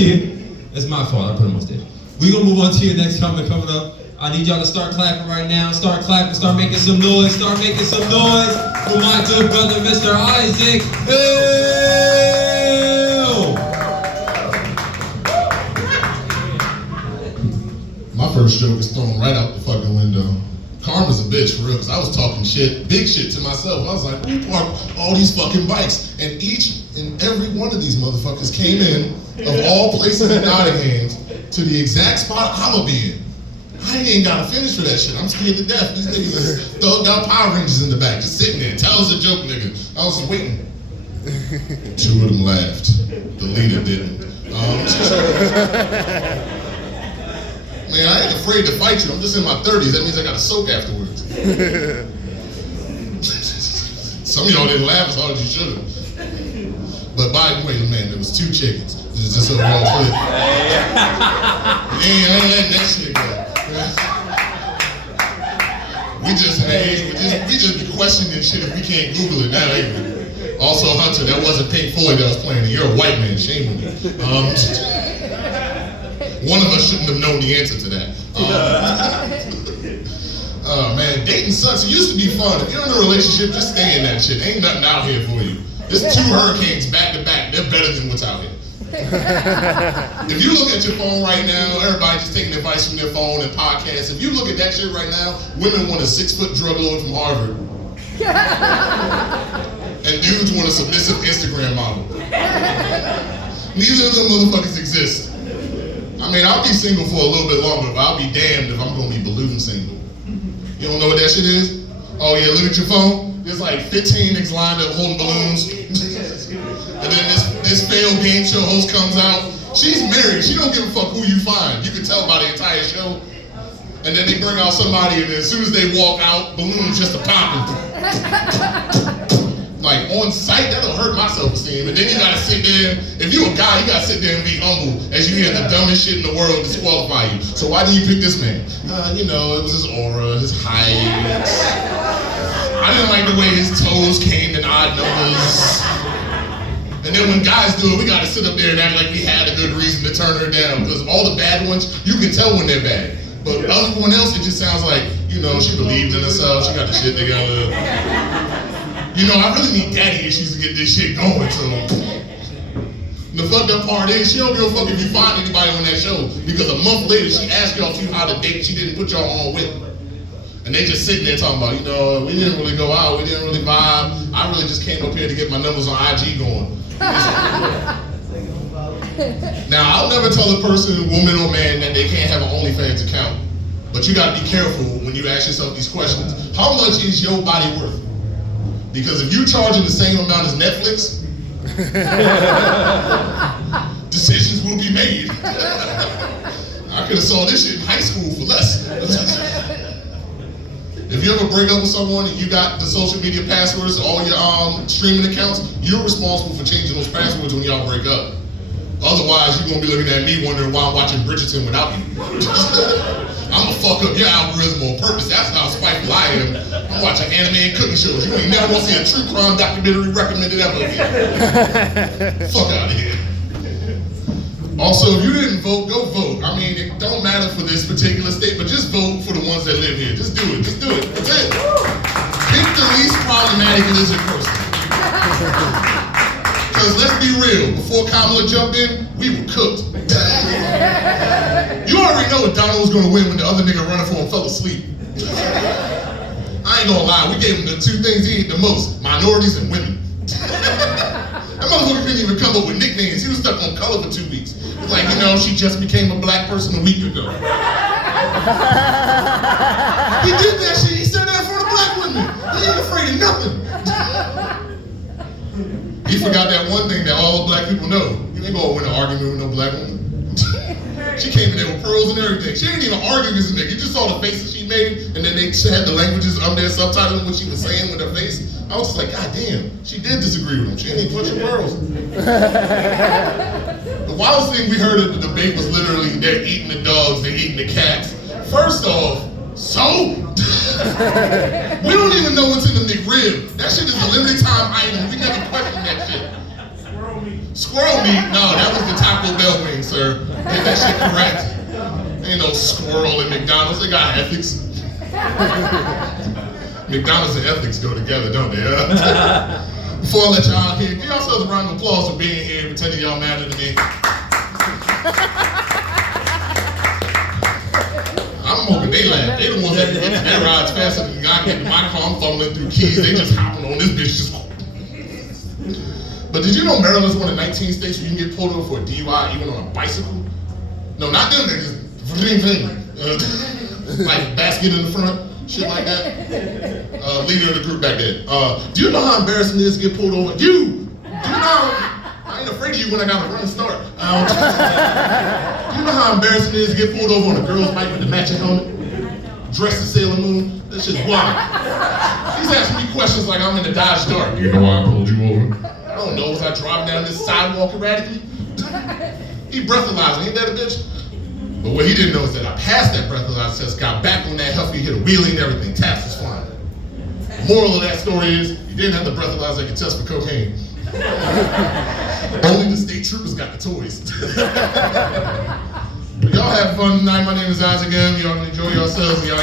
to you. It's my fault, I put him on stage. We're gonna move on to your next comment coming up. I need y'all to start clapping right now. Start clapping, start making some noise. Start making some noise for my good brother, Mr. Isaac Hill! My first joke is thrown right out the fucking window. Karma's a bitch for real, because I was talking shit, big shit to myself. I was like, we park all these fucking bikes, and each and every one of these motherfuckers came in, of all places in Nottingham, to the exact spot I'ma be in. I ain't gotta finish for that shit. I'm scared to death. These niggas is thugged out Power Rangers in the back, just sitting there. Tell us a joke, nigga. I was just waiting. Two of them laughed. The leader didn't. Man, I ain't afraid to fight you. I'm just in my 30s. That means I gotta soak afterwards. Some of y'all didn't laugh as hard as you should have. But by the way, man, there was 2 chickens. This is just a wrong flip. I ain't letting that shit go. We just be questioning shit if we can't Google it now. Also, Hunter, that wasn't Pink Floyd that was playing it. You're a white man. Shame on you. One of us shouldn't have known the answer to that. Man, dating sucks. It used to be fun. If you're in a relationship, just stay in that shit. Ain't nothing out here for you. There's 2 hurricanes back to back. They're better than what's out here. If you look at your phone right now, everybody just taking advice from their phone and podcasts. If you look at that shit right now, women want a 6-foot drug lord from Harvard. And dudes want a submissive Instagram model. Neither of them motherfuckers exist. I mean, I'll be single for a little bit longer, but I'll be damned if I'm gonna be balloon single. You don't know what that shit is? Oh yeah, look at your phone. There's like 15 niggas lined up holding balloons. And then this failed game show host comes out. She's married. She don't give a fuck who you find. You can tell by the entire show. And then they bring out somebody, and as soon as they walk out, balloons just a popping. Like on sight, that'll hurt my self-esteem. And then you gotta sit there. If you a guy, you gotta sit there and be humble as you hear the dumbest shit in the world disqualify you. So why do you pick this man? You know, it was his aura, his height. I didn't like the way his toes came in odd numbers. And then when guys do it, we gotta sit up there and act like we had a good reason to turn her down. Because all the bad ones, you can tell when they're bad. But everyone else, it just sounds like, you know, she believed in herself, she got the shit together. You know, I really need daddy issues to get this shit going, so. The fucked up part is, she don't give a fuck if you find anybody on that show. Because a month later, she asked y'all two how to date, she didn't put y'all on with. And they just sitting there talking about, you know, we didn't really go out, we didn't really vibe. I really just came up here to get my numbers on IG going. Now, I'll never tell a person, woman or man, that they can't have an OnlyFans account. But you gotta be careful when you ask yourself these questions. How much is your body worth? Because if you're charging the same amount as Netflix, decisions will be made. I could have saw this shit in high school for less. If you ever break up with someone and you got the social media passwords, all your streaming accounts, you're responsible for changing those passwords when y'all break up. Otherwise, you're gonna be looking at me wondering why I'm watching Bridgerton without you. I'm gonna fuck up your algorithm on purpose. That's how spiteful I am. I'm watching anime and cooking shows. You ain't never gonna see a true crime documentary recommended ever again. Fuck out of here. Also, if you didn't vote, go vote. I mean, it don't matter for this particular state, but just vote for the ones that live here. Just do it. Just do it. That's it. Pick the least problematic lizard person. Because let's be real, before Kamala jumped in, we were cooked. You already know that Donald was gonna win when the other nigga running for him fell asleep. I ain't gonna lie, we gave him the 2 things he hated the most, minorities and women. That motherfucker couldn't even come up with nicknames. He was stuck on color for 2 weeks. It's like, you know, she just became a black person a week ago. He did that shit, he said that for the black women. He ain't afraid of nothing. He forgot that one thing that all black people know. You ain't gonna win an argument with no black woman. She came in there with pearls and everything. She didn't even argue against the nigga. You just saw the faces she made, and then they had the languages under there subtitling what she was saying with her face. I was just like, God damn, she did disagree with him. She didn't even touch her pearls. The wildest thing we heard of the debate was literally, they're eating the dogs, they're eating the cats. First off, so? We don't even know what's in the McRib. That shit is a limited time item. We never questioned that shit. Squirrel meat? No, that was the Taco Bell wings. sir. Get that shit correct. Ain't no squirrel in McDonald's. They got ethics. McDonald's and ethics go together, don't they? Before I let y'all here, give yourselves a round of applause for being here, pretending y'all matter to me. I'm hoping they laugh. They the ones that can get to their rides faster than I get the microphone. I'm fumbling through keys. They just hopping on this bitch just. But did you know Maryland's one of 19 states where you can get pulled over for a DUI even on a bicycle? No, not them niggas. Like basket in the front, shit like that. Leader of the group back there. Do you know how embarrassing it is to get pulled over? Do you know? I ain't afraid of you when I got a running start. Do you know how embarrassing it is to get pulled over on a girl's bike with the matching helmet? Dressed as Sailor Moon? That shit's wild. He's asking me questions like I'm in the Dodge Dart. You know why I pulled you over? I don't know. Was I driving down this sidewalk erratically? He breathalyzed me. Ain't that a bitch? But what he didn't know is that I passed that breathalyzer test, got back on that Huffy, hit a wheelie and everything. Taps was fine. The moral of that story is, you didn't have the breathalyzer that could test for cocaine. Only the state troopers got the toys. But y'all have fun tonight. My name is Isaac M. Y'all enjoy yourselves. Y'all